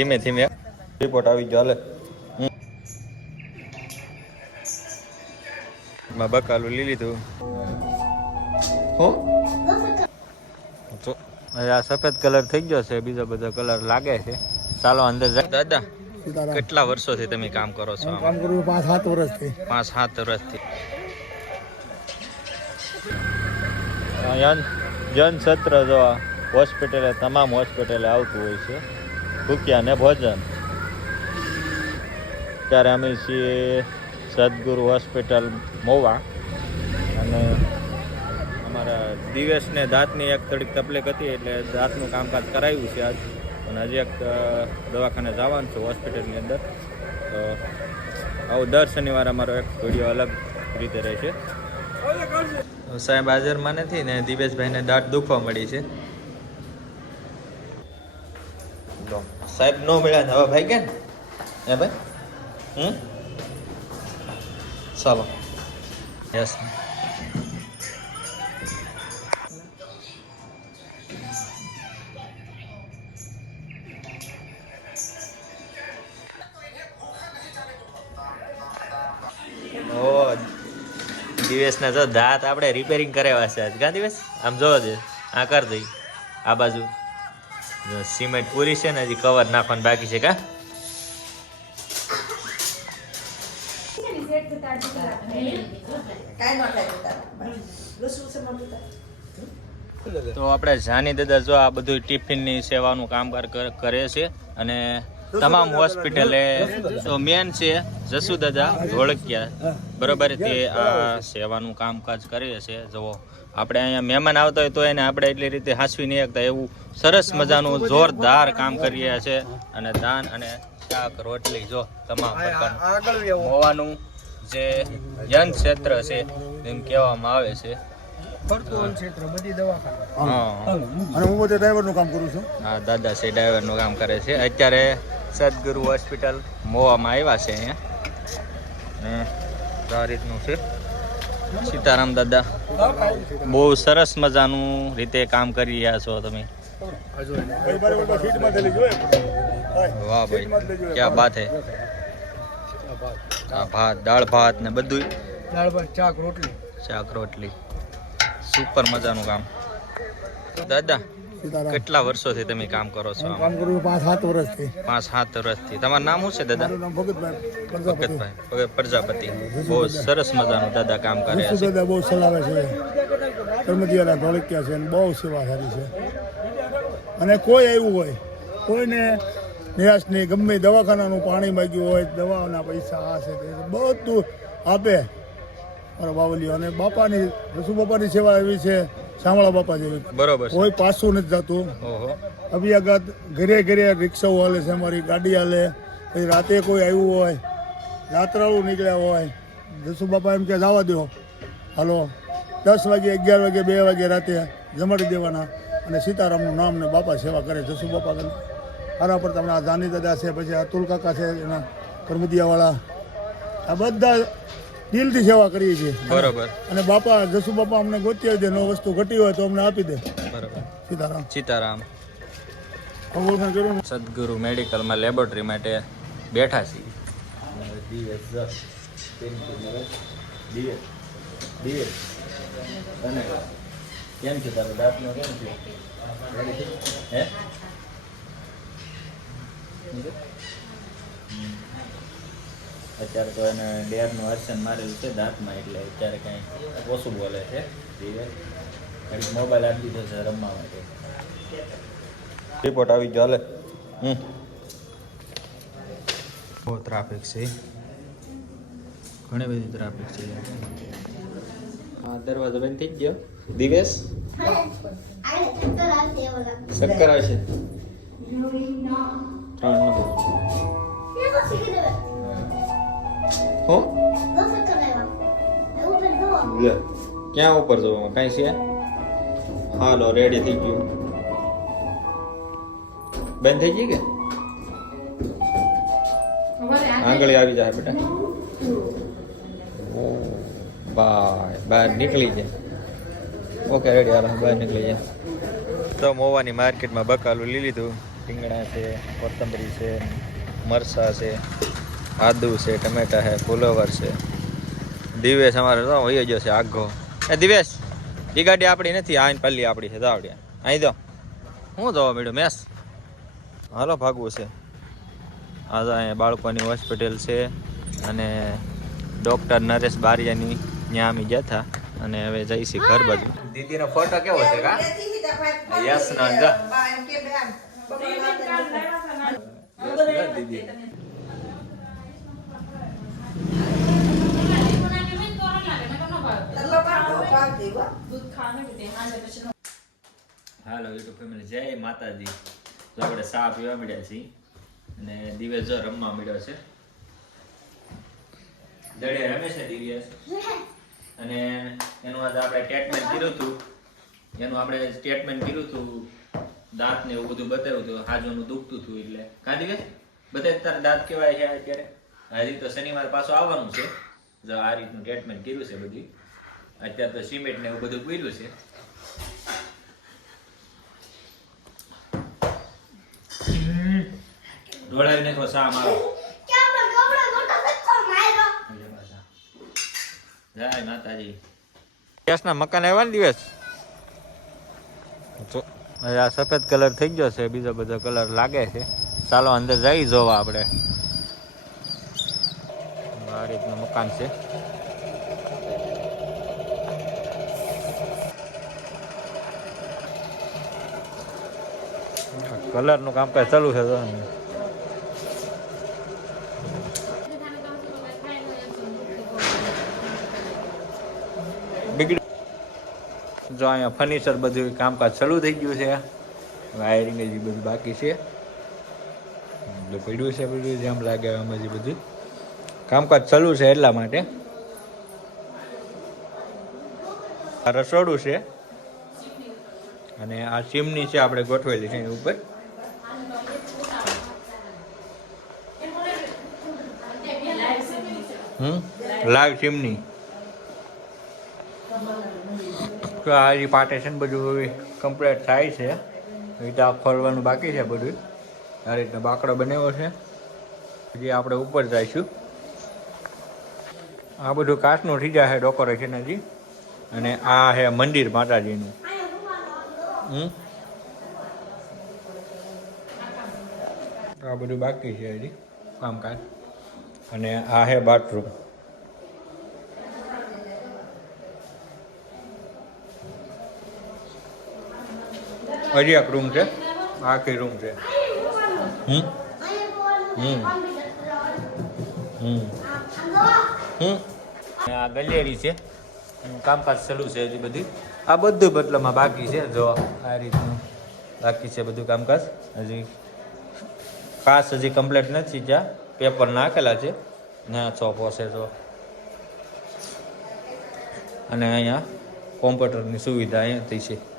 ધીમે ધીમે રિપોર્ટ આવી ગયો. હાલે. માં બકાલું લઈ લીધું. આ સફેદ કલર થઈ ગયો છે બીજો બધો કલર લાગે છે. ચાલો અંદર જાય દાદા કેટલા વર્ષોથી તમે કામ કરો છો કામ કરું પાંચ સાત વર્ષથી. પાંચ સાત વર્ષથી. જન જન સત્ર જો હોસ્પિટલે તમામ હોસ્પિટલે આવતું હોય છે. ભૂખ્યા ને ભોજન. ત્યારે અમે છીએ સદગુરુ હોસ્પિટલ મોવા. અને અમારા દિવસને દાંતની એક થોડીક તકલીફ હતી એટલે દાંતનું કામકાજ કરાવ્યું છે આજ. અને હજી એક દવાખાને જવાનું છે હોસ્પિટલની અંદર. તો આવું દર શનિવારે અમારો એક વીડિયો અલગ રીતે રહેશે. સાહેબ હાજરમાં નથી ને દિવેશભાઈને દાંત દુખવા મળી છે. સાહેબ નો મળ્યા ને હવે ભાઈ ગયા ને? ભાઈ? હમ? ચાલો. યસ દિવસના તો દાંત આપણે રિપેરિંગ કરાવ્યા છે આજ. કા દિવસ? આમ જોવો છે આ કર દઈ. આ બાજુ. સિમેન્ટ પૂરી છે ને હજી કવર નાખવાનું બાકી છે કા? તો આપણે જાની દાદા જો આ બધું ટિફિનની સેવાનું કામકાજ કર- કરે છે અને તમામ હોસ્પિટલે તો મેન છે જસુ દાદા ધોળકિયા. બરોબર તે આ સેવાનું કામકાજ કરે છે. જુઓ. આપણે અહીંયા મહેમાન આવતા હોય તો એને આપણે એટલી રીતે હાંસવી નહીં શકતા એવું સરસ મજાનું જોરદાર કામ કરી રહ્યા છે. અને દાન અને શાક રોટલી જો તમામ પ્રકારનું હોવાનું જે જન ક્ષેત્ર છે એમ કહેવામાં આવે છે. હા. અને હું બધે ડ્રાઈવરનું કામ કરું છું. હા દાદા છે ડ્રાઈવરનું કામ કરે છે. અત્યારે સદગુરુ હોસ્પિટલ મોવામાં આવ્યા છે અહીંયા. આ રીતનું છે. સીતારામ દાદા. બહુ સરસ મજાનું રીતે કામ કરી રહ્યા છો તમે. વાહ ભાઈ ક્યાં બાત હે? આ ભાત દાળ ભાત ને બધું દાળ ભાત ચાક રોટલી. શાક રોટલી. સુપર મજાનું કામ. દાદા સીતારામ. કેટલા વર્ષોથી તમે કામ કરો છો કામ કરું પાંચ સાત વર્ષથી. પાંચ સાત વર્ષથી. તમારું નામ શું છે દાદા? ભગતભાઈ પ્રજાપતિ. બહુ સરસ મજાનું દાદા કામ કરે છે. દાદા બહુ ચલાવે છે. કર્મજીવાલા ધોળકિયા છે બહુ સેવા સારી છે. અને કોઈ આવ્યું હોય કોઈને નિરાશ નહીં ગમે દવાખાનાનું પાણી માગ્યું હોય દવાઓના પૈસા આ છે, બધું આપે. મારા બાવલીઓ અને બાપાની રસુ બાપાની સેવા એવી છે. શામળા બાપા જેવી બરોબર કોઈ પાછું નથી જતું. આગાત ઘરે ઘરે રિક્ષાઓ હાલે છે અમારી ગાડી હાલે. પછી રાતે કોઈ આવ્યું હોય રાત્રાળું નીકળ્યા હોય જસુ બાપા એમ કે જવા દો હાલો દસ વાગે અગિયાર વાગે બે વાગે રાતે જમાડી દેવાના અને સીતારામનું નામ ને બાપા સેવા કરે જસુ બાપા કરે. હારા પર તમને આ જાની દાદા છે પછી અતુલ કાકા છે એના કરમુદિયાવાળા. આ બધા દિલથી સેવા કરીએ છીએ. બરોબર. અને બાપા જસુ બાપા અમને ગોતી દે નો વસ્તુ ઘટી હોય તો અમને આપી દે. બરોબર. સીતારામ. સીતારામ. સદગુરુ મેડિકલમાં લેબોરેટરી માટે બેઠા છીએ. અને કેમ છે તારો દાંતનો કેમ છે હે. અત્યારે તો એને ડેરનું અર્શન મારેલું છે દાંતમાં એટલે અત્યારે કાંઈ ઓછું બોલે છે. ધીરે. ઘડીક મોબાઈલ આપી દીધો છે રમવા માટે. રિપોર્ટ આવી ગયો હાલે. હમ. બહુ ટ્રાફિક છે. ઘણી બધી ટ્રાફિક છે. હા દરવાજો બંધ થઈ ગયો. દિવેશ? શક્કર આવશે. ત્રણ નથી હો? લે. ક્યાં ઉપર જવું કાંઈ છે? હાલો રેડી થઈ ગયું. બંધ થઈ ગઈ કે? આંગળી આવી જાય બેટા. ઓ બાય બહાર નીકળી જાય ઓકે રેડી હાલો બહાર નીકળી જાય તો મોવાની માર્કેટમાં બકાલું લઈ લીધું. રીંગણા છે કોથંબરી છે મરસા છે. આદુ છે ટમેટા છે ફુલોવર છે. દિવેશ અમારે તો હોય ગયો છે આઘો એ દિવેશ એ ગાડી આપણી નથી આ પલ્લી આપણી છે દાવડિયા અહીં દો હું જવા મળ્યું? મેસ. હાલો ભાગવું છે. આ તો અહીંયા બાળકોની હોસ્પિટલ છે અને ડૉક્ટર નરેશ બારિયાની ત્યાં અમે ગયા હતા અને હવે જઈશી ઘર બાજુ. દીદીનો ફોટો કેવો છે કા? યસ ના દીદી. હાલો યુટ્યુબ ફેમિલી જય માતાજી. તો આપણે સા પીવા મળ્યા છીએ અને દિવેશ જો રમવા મળ્યો છે. દડે રમે છે દિવ્યેશ અને એનું આજે આપણે ટ્રીટમેન્ટ કર્યું હતું. એનું આપણે સ્ટેટમેન્ટ કર્યું હતું, દાંત ને એવું બધું બતાવ્યું હતું. હાજોનું દુખતું હતું એટલે. કા દિવેશ બતાય તારા દાંત કેવાય છે અત્યારે? હજી તો શનિવાર પાછો આવવાનું છે. આ રીતનું ટ્રીટમેન્ટ કર્યું છે બધી. અત્યારે તો સિમેન્ટ ને એવું બધું પૂર્યું છે. ઢોળાવી નાખો સા, મારો. જય માતાજી. ગેસના મકાન આવ્યા ને દિવસ? આ સફેદ કલર થઈ ગયો છે, બીજો બધો કલર લાગે છે. ચાલો અંદર જઈ જોવા આપણે. આ રીતનું મકાન છે. કલરનું કામ કામકાજ ચાલુ છે તો બગડ્યું જો અહીંયા ફર્નિચર બધું કામકાજ ચાલુ થઈ ગયું છે. વાયરિંગ હજી બધું બાકી છે. એટલે પડ્યું છે, પડ્યું જેમ લાગે એમ હજી બધું. કામકાજ ચાલુ છે એટલા માટે. આ રસોડું છે. અને આ ચીમની છે આપણે ગોઠવેલી છે એની ઉપર. હમ? લાઈવ ચીમની તો આ જે પાર્ટેશન બધું કમ્પ્લીટ થાય છે રીતે આ ખોલવાનું બાકી છે બધું. આ રીતનો બાકડો બનાવ્યો છે. હજી આપણે ઉપર જઈશું. આ બધું કાચનું થઈ જાય છે ડેકોરેશન હજી. અને આ છે મંદિર માતાજીનું. હમ? આ બધું બાકી છે હજી, કામકાજ. અને આ છે બાથરૂમ હજી રૂમ છે. આખી રૂમ છે. હમ? હમ. હમ. હમ. આ ગલેરી છે. કામકાજ ચાલુ છે હજી બધી. આ બધું બદલામાં બાકી છે, જો આ રીતનું બાકી છે બધું કામકાજ. હજી ખાસ હજી કમ્પ્લીટ નથી જ્યાં પેપર નાખેલા છે. ના ચોપો છે, જો. અને અહીંયા કોમ્પ્યુટરની સુવિધા અહીંયાથી છે.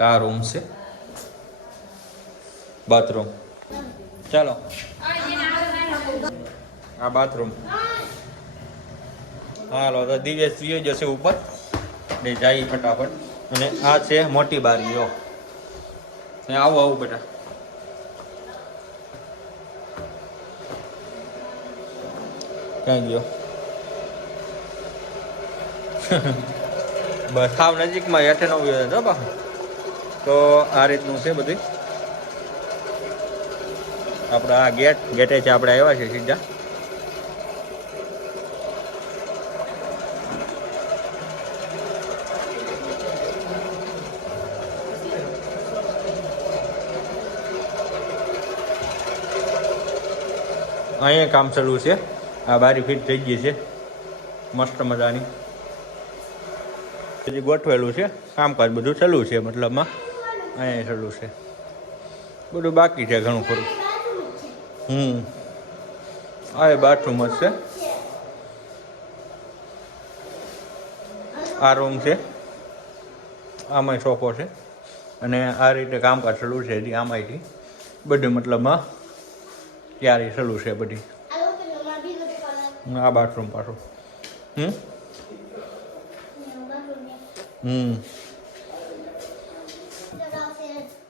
આ રૂમ છે બાથરૂમ ચાલો આ બાથરૂમ હાલો તો દિવ્ય સુઈ જશે ઉપર. ને જાય ફટાફટ. અને આ છે મોટી બારી જો ને આવો, આવું બેટા ક્યાં ગયો? બસ સાવ નજીકમાં, હેઠે નો ગયો હતો બા. તો આ રીતનું છે બધું આપણે આ ગેટ, ગેટે છે આપણે આવ્યા છે સીધા. અહીંયા કામ ચાલુ છે. આ બારી ફિટ થઈ ગઈ છે. મસ્ત મજાની. હજી ગોઠવેલું છે. કામકાજ બધું ચાલુ છે મતલબમાં. અહીંયા ચાલુ છે. બધું બાકી છે ઘણું ખરું. હમ. આ એ બાથરૂમ જ છે. આ રૂમ છે. આમાંય સોફો છે. અને આ રીતે કામકાજ ચાલુ છે હજી આમાંયથી. બધું મતલબમાં તૈયારી ચાલુ છે બધી. આ બાથરૂમ પાછું. હમ? હમ અહીંયા કૂવાનું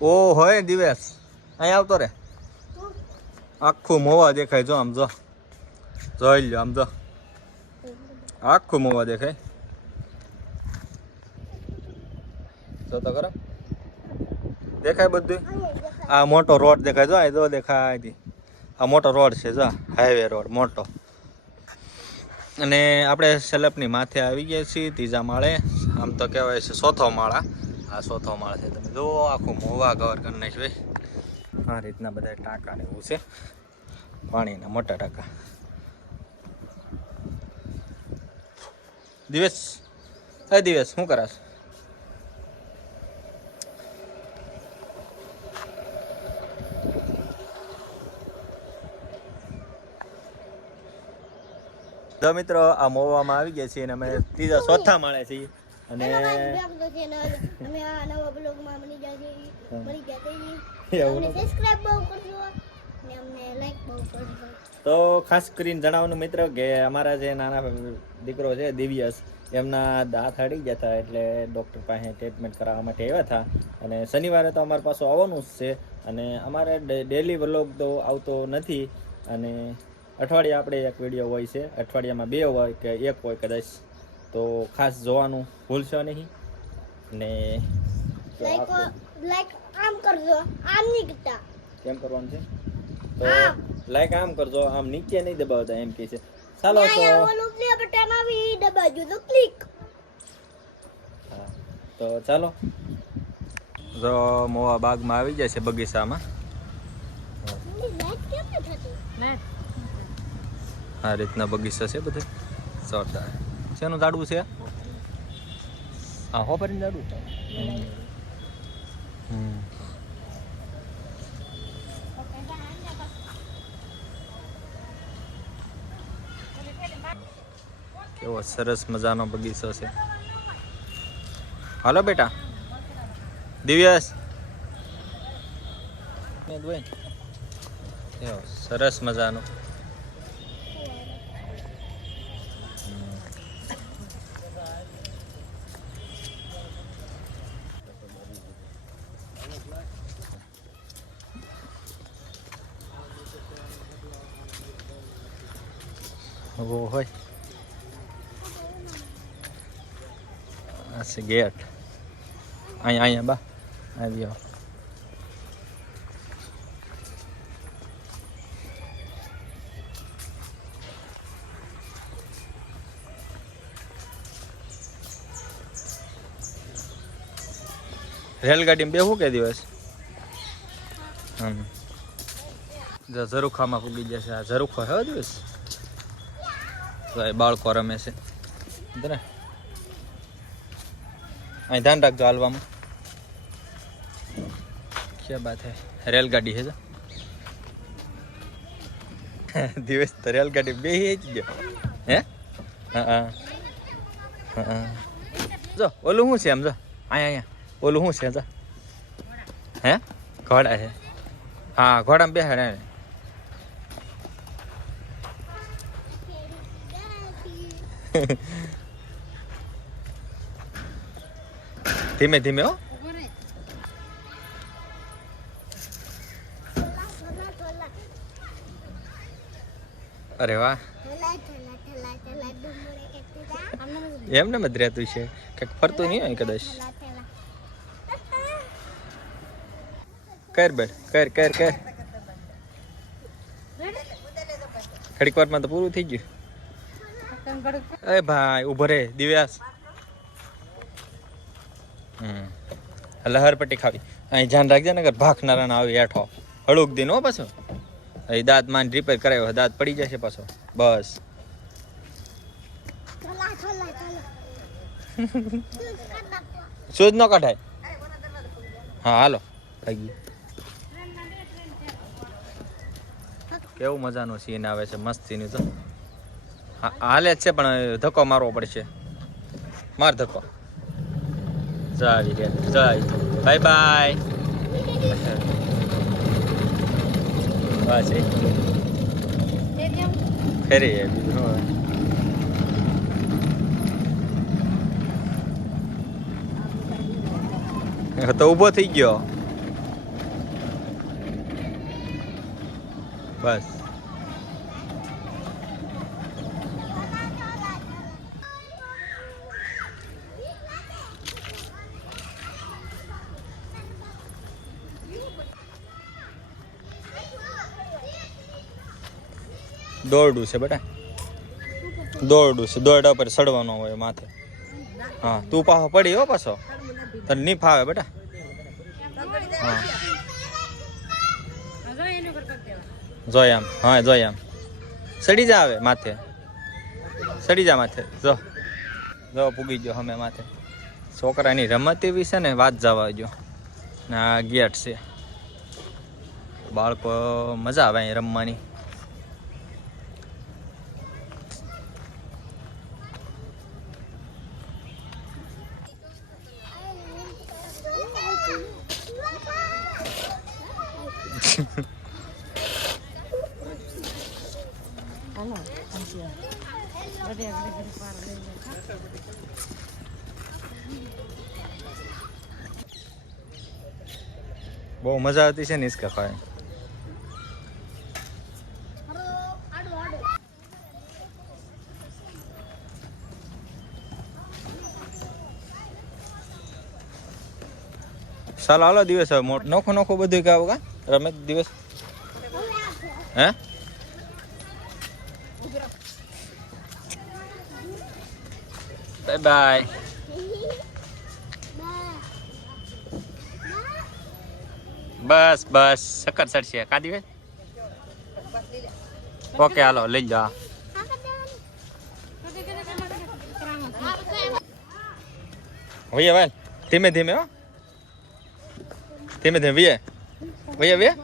ઓ, હોય દિવેશ. અહીં આવતો રે. આખું મોવા દેખાય, જો આમ જો. જોઈ લ્યો, આમ જો. આખું મોવા દેખાય. જોતો કરો દેખાય બધું આ મોટો રોડ દેખાય, જો અહીં જો દેખાય હતી આ મોટો રોડ છે, જો હાઈવે રોડ, મોટો. અને આપણે સેલપની માથે આવી ગયા છીએ, ત્રીજા માળે. આમ તો કહેવાય છે ચોથો માળા. આ ચોથો માળ છે. તમે જો આખું મોવા કવર કરી નાખ્યું આ રીતના બધા ટાંકા ને એવું છે. પાણીના મોટા ટાંકા. દિવેશ, એ દિવેશ, શું કરાશ? તો મિત્રો, આ મોવામાં આવી ગયા છીએ અને અમે ત્રીજા ચોથા માળે છીએ. અને અમે આ નવા બ્લોગમાં એવું સબસ્ક્રાઇબ બહુ કરજો અમને લાઈક બહુ કરજો. તો ખાસ કરીને જણાવવાનું મિત્ર કે અમારા જે નાના દીકરો છે દિવ્યસ એમના દાંત હડી ગયા હતા એટલે ડૉક્ટર પાસે ટ્રીટમેન્ટ કરાવવા માટે આવ્યા હતા. અને શનિવારે તો અમારા પાસે આવવાનું જ છે. અને અમારે ડેલી વ્લોગ તો આવતો નથી. અને અઠવાડિયે આપણે એક વીડિયો હોય છે. અઠવાડિયામાં બે હોય કે એક હોય કદાચ. તો ખાસ જોવાનું ભૂલશો નહીં. ને તો લાઈક લાઈક આમ કરજો આમ નહીં કરતા. કેમ કરવાનું છે? તો આમ. લાઈક આમ કરજો આમ નીચે નહીં દબાવતા એમ કે છે. ચાલો તો ઓલું પ્લે બટન આવી દબાજો તો ક્લિક હા તો ચાલો. જો મોવા બાગમાં આવી જાય છે બગીચામાં. આ રીતના બગીચા છે બધે. જોરદાર. શેનું ઝાડવું છે? હા હોપરીનું ઝાડવું હમ. કેવો સરસ મજાનો બગીચો છે. હાલો બેટા. દિવ્યસ. સરસ મજાનો. ઊભો હોય આ છે ગેટ અહીંયા અહીંયા બા આવી આવો રેલગાડીમાં બેહું કે દિવસ? હમ. ઝરૂખામાં ફૂગી જશે. આ ઝરૂખો હે દિવસ? બાળકો રમે છે. ને અહીં ધ્યાન રાખજો હાલવામાં. ક્યાં બાત હે? રેલગાડી હે દિવસ તો રેલગાડી બે જ ગયો. હે? હા જો, ઓલું શું છે એમ જો? અહીંયા અહીંયા. ઓલું શું છે જો? હે? ઘોડા છે હા, ઘોડામાં બેહાડે ધીમે ધીમે, હો. અરે વાહ. એમ ને જા રહેતું છે. કંઈક ફરતું નહીં હોય કદાચ? કર બેટ કર કર કર. ઘડીક વારમાં તો પૂરું થઈ ગયું. એ ભાઈ ઊભો રે દિવ્યાસ. હમ. લહર પટ્ટી ખાવી. અહીં ધ્યાન રાખજે ને અગર ભાખનારા ના આવી હેઠો. હળુક દિન હો પાછો. અહીં દાંતમાં રિપેર કરાવ્યો દાંત પડી જશે પાછો. બસ. સૂજ ન કઢાય. હા હાલો. થઈ ગયું. કેવું મજાનું સીન આવે છે મસ્તીની તો હાલે જ છે, પણ ધક્કો મારવો પડશે. માર ધક્કો. જાય રે બાય બાય. બસ ફેરી બીજું તો ઊભો થઈ ગયો. બસ. દોરડું છે બેટા. દોરડું છે. દોરડા પર ચડવાનો હોય માથે. હા, તું પાછો પડી હો પાછો. તને નહીં ફાવે બેટા. હા. જોઈ આમ હા જોઈ આમ સડી જા આવે માથે. સડી જા માથે. જો. જો, પૂગી ગયો અમે માથે. છોકરાની રમત એવી છે ને, વાત જવા જો ને આ ગેટ છે. બાળકો, મજા આવે અહીં રમવાની. બહુ મજા આવતી છે ને હિસકા ખાવાની? ચાલો હાલો દિવસ હવે મોટ નોખો નોખો બધું ગાવ કા? રમે દિવસ? હે? બાય બાય બસ. બસ સકર ચડશે કા દિવસ ઓકે, હાલો લઈ જા ભૈયા ભાઈ. ધીમે ધીમે હો. ધીમે ધીમે ભૈયા ભૈયા ભૈયા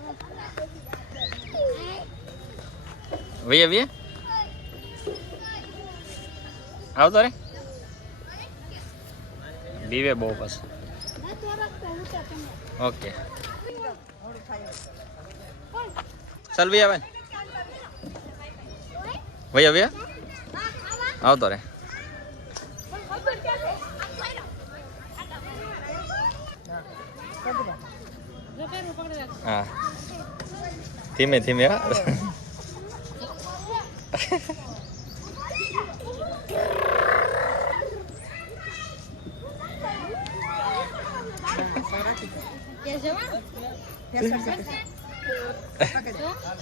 ભૈયા ભૈયા આવતો રે દીવે બહુ બસ ઓકે ચાલ ભાઈ ભૈયા ભૈયા આવતો રે હા ધીમે ધીમે હા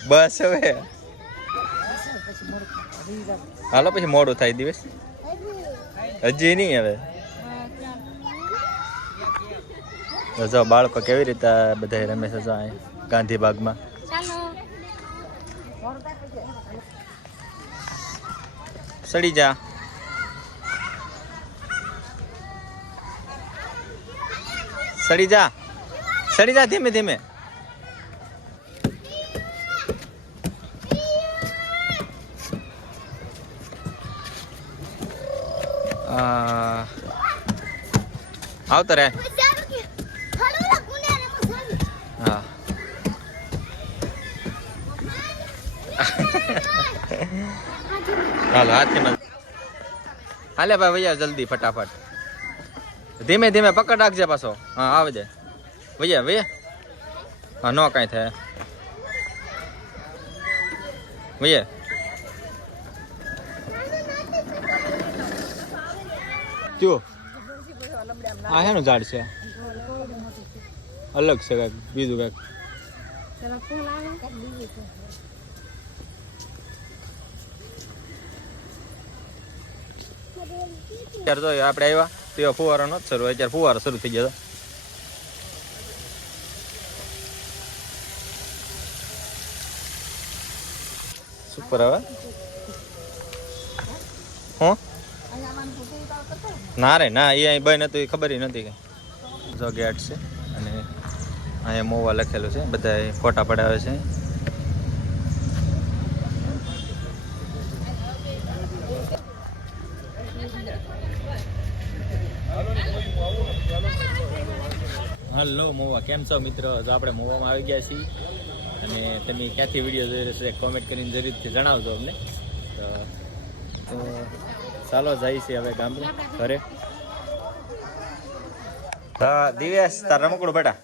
બસ હવે હાલો પછી મોડું થાય દિવસ હજી નહીં હવે તો જો બાળકો કેવી રીતે બધા રમે છે જો અહીં ગાંધીબાગમાં? ચાલો. સડી જા. સડી જા. સડી જા ધીમે ધીમે. આ, આવતો રે હાલો હાથીમાં હાલે ભાઈ ભૈયા જલ્દી, ફટાફટ. ધીમે ધીમે, પકડ રાખજે પાછો. હા, આવે જાય. ભૈયા ભૈયા હા, ન કાંઈ થાય. ભૈયા જો. આ હેનું ઝાડ છે. અલગ છે કાંઈક, બીજું કાંઈક. અત્યારે તો આપણે આવ્યા. તો એવા ફુવારો નથી શરૂ, અત્યારે ફુવારો શરૂ થઈ ગયો સુપર આવે હું? ના રે, ના, એ અહીં ભાઈ હતું, એ ખબર નથી કે જો ગેટ છે, અને અહીંયા મોવા લખેલું છે બધા ફોટા પડાવે છે હલો મોવા. કેમ છો મિત્ર? જો આપણે મોવામાં આવી ગયા છીએ અને તમે ક્યાંથી વીડિયો જોઈ રહેશે કોમેન્ટ કરીને જરૂરથી જણાવજો અમને. તો તો ચાલો જાય છે હવે ગામ ઘરે. દિવ્યાસ, તાર રમકડું બેટા.